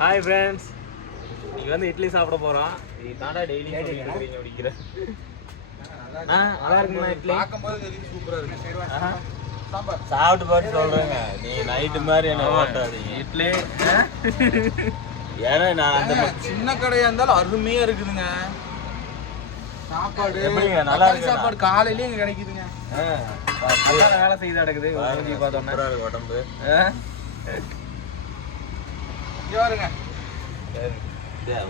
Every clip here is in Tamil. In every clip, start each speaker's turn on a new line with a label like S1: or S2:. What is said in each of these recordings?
S1: ஹாய் ஃப்ரெண்ட்ஸ் இன்னைக்கு வந்து இட்லி சாப்பிட போறோம். இது தாண்டா டெய்லி சொல்லிட்டு ஆ நல்லா இருக்குங்களா இட்லி?
S2: பார்க்கும்போது தெரியும் சூப்பரா இருக்கு.
S3: சாப்பிட்டு பார்த்து சொல்றேங்க. நீ நைட்டு மாதிரி என்ன ஓட்டாதீங்க.
S1: இட்லி.
S3: ஏன்னா நான் அந்த
S2: சின்ன கடையா இருந்தாலும் அருமையா இருக்குதுங்க. சாப்பாடு
S3: எப்படிங்க, நல்லா இருக்குண்ணா?
S2: சாப்பாடு காலையிலயே இங்க கிடைக்குதுங்க.
S3: ஆ,
S1: நல்லா வேலை செய்து நடக்குது பார்த்தோன்னே
S3: இருக்கு உடம்பு. வடை.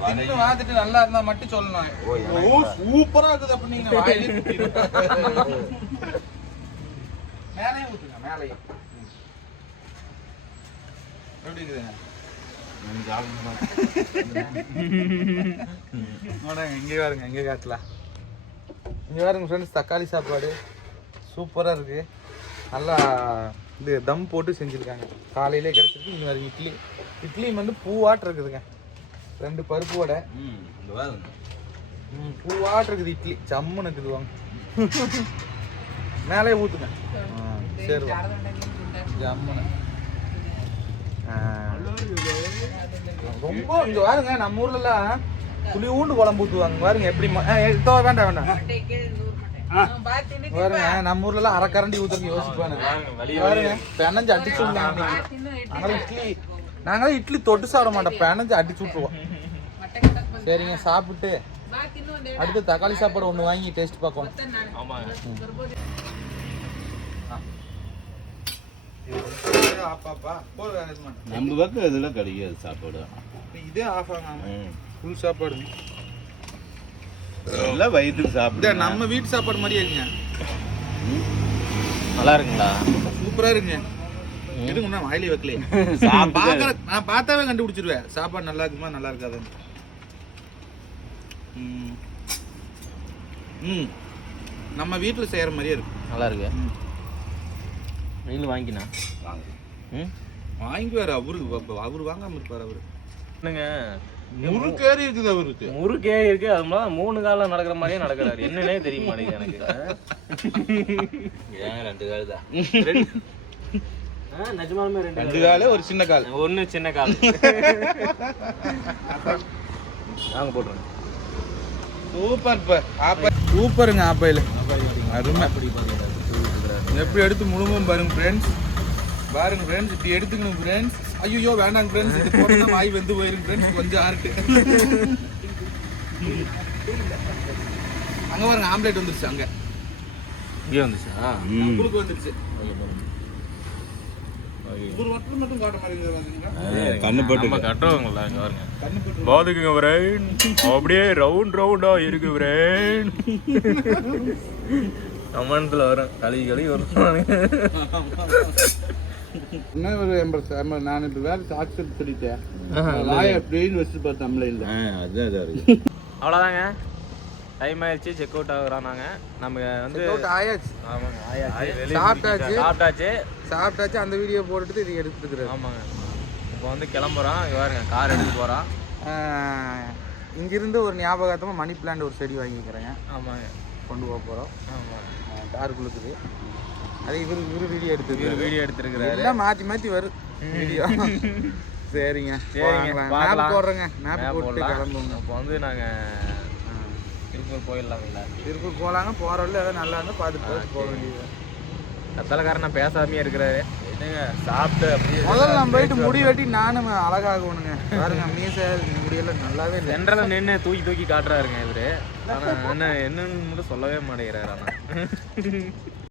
S2: தின்னு வாத்துட்டு நல்லா இருந்தா மட்டும் சொல்லணும்.
S3: ஓ,
S2: சூப்பரா இருக்குது அப்ப நீங்க வாயிலே ஊத்துங்க எப்படி இருக்குதுங்க இங்கே பாருங்க இங்கே காட்டலாம். இங்கே பாருங்க ஃப்ரெண்ட்ஸ் தக்காளி சாப்பாடு. சூப்பராக இருக்கு. நல்லா இது தம் போட்டு செஞ்சுருக்காங்க. காலையிலே கிடச்சிருக்கு பாருங்க இட்லி. இட்லி வந்து பூவாட்டு இருக்குதுங்க. ரெண்டு பருப்பு வடை
S3: ம்,
S2: பூவாட்டு இருக்குது இட்லி. ஜம்முன்னு இருக்குது வாங்க. மேலே ஊற்றுங்க சரி. ஜம்முன்னு. ரொம்ப இங்க பாருங்க நம்ம ஊர்லலாம் புளி ஊண்டு குழம்பு ஊற்றுவாங்க பாருங்க எப்படி வேண்டாம் வேண்டாம். பாருங்க நம்ம ஊர்ல எல்லாம் அரை கரண்டி ஊத்துறதுக்கு யோசிப்பானுங்க
S3: பாருங்க,
S2: பெனஞ்சு அடிச்சு விடலாம் நாங்களும் இட்லி நாங்களும் இட்லி தொட்டு சாப்பிட மாட்டோம். பெனஞ்சு அடிச்சு விட்டுருவோம். சரிங்க சாப்பிட்டு அடுத்து தக்காளி சாப்பாடு ஒண்ணு வாங்கி டேஸ்ட்
S1: ஆமாங்க.
S3: நம்ம பக்கம் இதுல கிடைக்காது சாப்பாடு.
S2: இதே ஆஃப் ஆகாம. ஃபுல் சாப்பாடு.
S3: எல்லாம் வயிற்றுக்கு சாப்பிடு
S2: நம்ம வீட்டு சாப்பாடு மாதிரியே இருக்குங்க
S1: நல்லா இருக்குங்களா?
S2: சூப்பரா இருக்குங்க எதுக்கு நான் வாயிலே வைக்கலையே பாக்குற நான் பார்த்தாவே கண்டுபிடிச்சிருவேன். சாப்பாடு நல்லா இருக்குமா நல்லா இருக்காது ம். ம். நம்ம வீட்டில் செய்கிற மாதிரியே இருக்கு.
S1: நல்லா இருக்கு. நீங்களும் வாங்கிக்கினா?
S3: வாங்க.
S1: ம்?
S2: வாங்கிக்குவாரு அவரு வ- அவரு வாங்காம இருப்பாரு அவரு.
S1: என்னங்க?
S2: முறுக்கேறி இருக்குது அவருக்கு.
S1: முறுக்கே இருக்கு. அது மாதிரி மூணு காலம் நடக்கிற மாதிரியே நடக்கிறாரு. என்னன்னே தெரிய மாட்டேங்குது எனக்கு
S3: ஏன் ரெண்டு கால் தான்.
S1: நிஜமாலுமே ரெண்டு
S2: ரெண்டு காலு. ஒரு சின்ன கால்.
S1: ஒண்ணு சின்ன கால். நாங்க போட்டுருங்க.
S2: சூப்பர் இப்ப ஆப்ப. சூப்பருங்க ஆப்பையில். அருமை. எப்படி எடுத்து முழுமும் பாருங்க ஃப்ரெண்ட்ஸ் பாருங்க ஃப்ரெண்ட்ஸ் இப்படி எடுத்துக்கணும் ஃப்ரெண்ட்ஸ் ஐயோ வேண்டாங்க ஃப்ரெண்ட்ஸ் இது போட்டா வாய் வெந்து போயிரும் ஃப்ரெண்ட்ஸ் கொஞ்சம் ஆர்ட்டு அங்க பாருங்க ஆம்லேட் வந்துருச்சு அங்க.
S1: இங்கே வந்துச்சா
S2: உங்களுக்கு வந்துருச்சு. ஒரு வட்டம் மட்டும் காட்ட மாதிரி
S3: கண்ணு போட்டு
S1: நம்ம கட்டுறவங்களா இங்க பாருங்க.
S2: கண்ணு போட்டு
S1: பாத்துக்குங்க பிரேன் அப்படியே ரவுண்ட் ரவுண்டா இருக்கு பிரேன் கமெண்ட்ல வரும் கழுவி கழுவி வரும்
S2: என்ன ஒரு எண்பது நான் இப்போ வேறு சாக்சர் சொல்லிட்டேன். வாய் அப்படின்னு வச்சு பார்த்தேன் நம்மள இல்லை.
S3: அது அதான் இருக்கு
S1: அவ்வளோதாங்க டைம் ஆயிடுச்சு செக் அவுட் ஆகுறோம் நாங்க. நம்ம வந்து
S2: ஆயாச்சு.
S1: ஆமாங்க ஆயாச்சு.
S2: சாப்பிட்டாச்சு.
S1: சாப்பிட்டாச்சு.
S2: சாப்பிட்டாச்சு அந்த வீடியோ போட்டுட்டு இது எடுத்துக்கிறாரு
S1: ஆமாங்க. இப்போ வந்து கிளம்புறோம் இங்க பாருங்க கார் எடுத்து போறோம்
S2: இங்கிருந்து ஒரு ஞாபகார்த்தமாக மணி பிளான்ட் ஒரு செடி வாங்கிக்கிறேங்க
S1: ஆமாங்க.
S2: கொண்டு போக போகிறோம்
S1: ஆமா
S2: காருக்குள்ளுக்குது அது இவரு இவரு வீடியோ எடுத்துக்கிறாரு
S1: வீடியோ எடுத்திருக்கிறாரு.
S2: எல்லாம் மாற்றி மாற்றி வரும் வீடியோ சரிங்க.
S1: சரிங்க,
S2: மேப். போடுறேங்க. மேப் போட்டு. கிளம்புங்க.
S1: இப்போ வந்து நாங்க திருப்பூர் போயிடலாம்ல
S2: திருப்பூர் போகலாங்க. போகிற வழியில் ஏதாவது நல்லா இருந்தால் பார்த்துட்டு பார்த்து போக வேண்டியது.
S1: கத்தலக்காரன் நான் பேசாமே இருக்கிறாரு. என்னங்க? சாப்பிட்டு அப்படியே
S2: முதல்ல நான் போயிட்டு முடி வெட்டி நானும் அழகாகணுங்க. பாருங்க மீசை முடியெல்லாம் நல்லாவே
S1: சென்ட்ரல நின்று தூக்கி தூக்கி காட்டுறாருங்க இவரு. ஆனா என்ன என்னன்னு மட்டும் சொல்லவே மாட்டேங்கிறாரு ஆனா